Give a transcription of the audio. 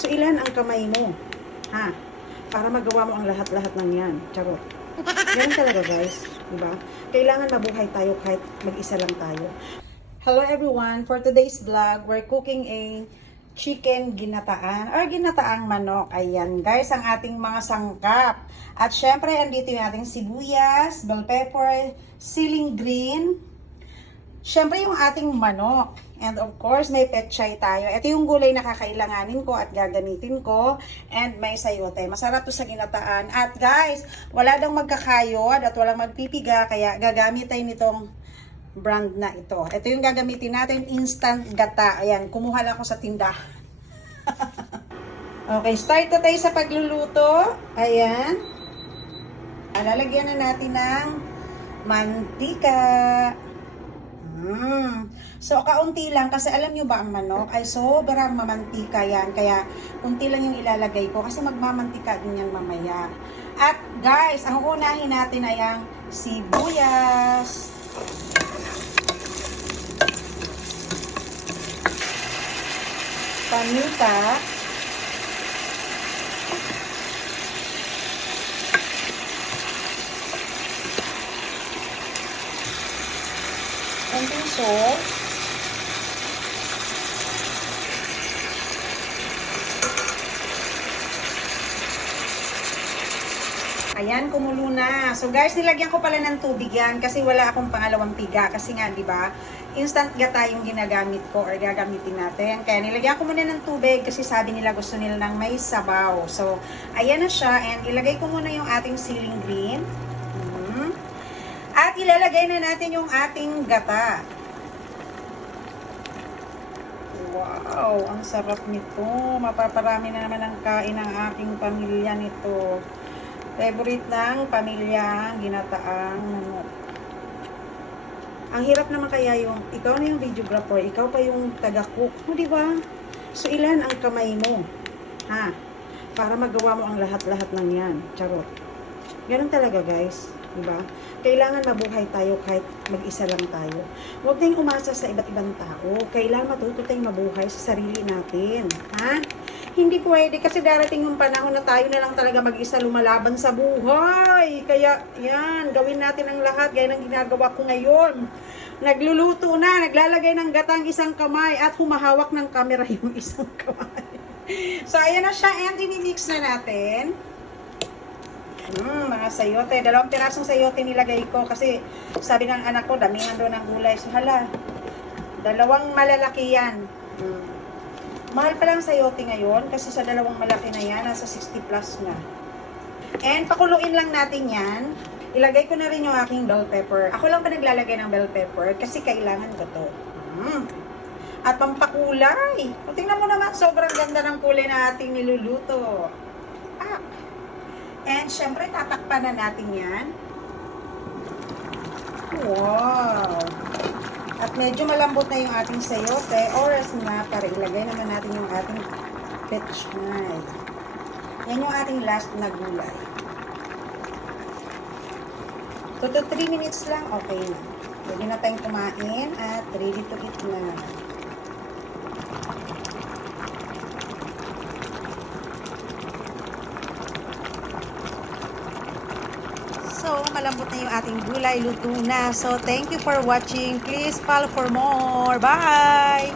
So, ilan ang kamay mo? Ha? Para magawa mo ang lahat-lahat ng yan. Charot. Ganun talaga, guys. Diba? Kailangan mabuhay tayo kahit mag-isa lang tayo. Hello everyone! For today's vlog, we're cooking a chicken ginataan or ginataang manok. Ayan, guys, ang ating mga sangkap. At syempre, andito yung ating sibuyas, bell pepper, siling green, syempre yung ating manok. And of course, may pechay tayo. Ito yung gulay na kakailanganin ko at gagamitin ko. And may sayote. Masarap to sa ginataan. At guys, wala daw magkakayod at walang magpipiga. Kaya gagamit tayo nitong brand na ito. Ito yung gagamitin natin, instant gata. Ayan, kumuha lang ako sa tindahan. Okay, start na tayo sa pagluluto. Ayan. Lalagyan na natin ng mantika. So, kaunti lang. Kasi alam nyo ba ang manok ay sobrang mamantika yan. Kaya, kunti lang yung ilalagay ko. Kasi magmamantika din yan mamaya. At guys, ang unahin natin ay ang sibuyas. Paminta. Konting salt. Ayan, kumulo na. So guys, nilagyan ko pala ng tubig yan kasi wala akong pangalawang piga. Kasi nga, di ba, instant gata yung ginagamit ko or gagamitin natin. Kaya nilagyan ko muna ng tubig kasi sabi nila gusto nila ng may sabaw. So, ayan na siya. And ilagay ko muna yung ating siling green. At ilalagay na natin yung ating gata. Wow, ang sarap nito. Mapaparami na naman ang kain ng aking pamilya nito. Favorite ng pamilya, ginataang manok. Ang hirap naman kaya yung, ikaw na yung videographer, ikaw pa yung taga-cook, di ba? So, ilan ang kamay mo? Ha? Para magawa mo ang lahat-lahat ng yan. Charot. Ganun talaga, guys. Diba? Kailangan mabuhay tayo kahit mag-isa lang tayo. Huwag tayong umasa sa iba't ibang tao. Kailangan matuto tayong mabuhay sa sarili natin. Ha? Hindi pwede kasi darating yung panahon na tayo na lang talaga mag-isa lumalaban sa buhay. Kaya, yan, gawin natin ang lahat gaya ng ginagawa ko ngayon. Nagluluto na, naglalagay ng gatang isang kamay at humahawak ng camera yung isang kamay. So, ayan na siya and i-mix na natin. Mga sayote. 2 pirasong sayote nilagay ko kasi sabi ng anak ko, damihan doon ng gulay. So, hala, 2 malalaki yan. Mahal pa lang sayote ngayon kasi sa 2 malaki na yan, nasa 60 plus na. And pakuluin lang natin yan. Ilagay ko na rin yung aking bell pepper. Ako lang pa naglalagay ng bell pepper kasi kailangan ko to. At pampakulay. Tingnan mo naman, sobrang ganda ng kulay na ating niluluto. And syempre, tatakpan na natin yan. Wow! At medyo malambot na yung ating sayote. Oras na para ilagay naman natin yung ating pechay. Yan yung ating last na gulay. 2 to 3 minutes lang, okay na. Pwede na tayong kumain at ready to eat na. So, malambot na yung ating gulay, luto na. So, thank you for watching. Please follow for more. Bye!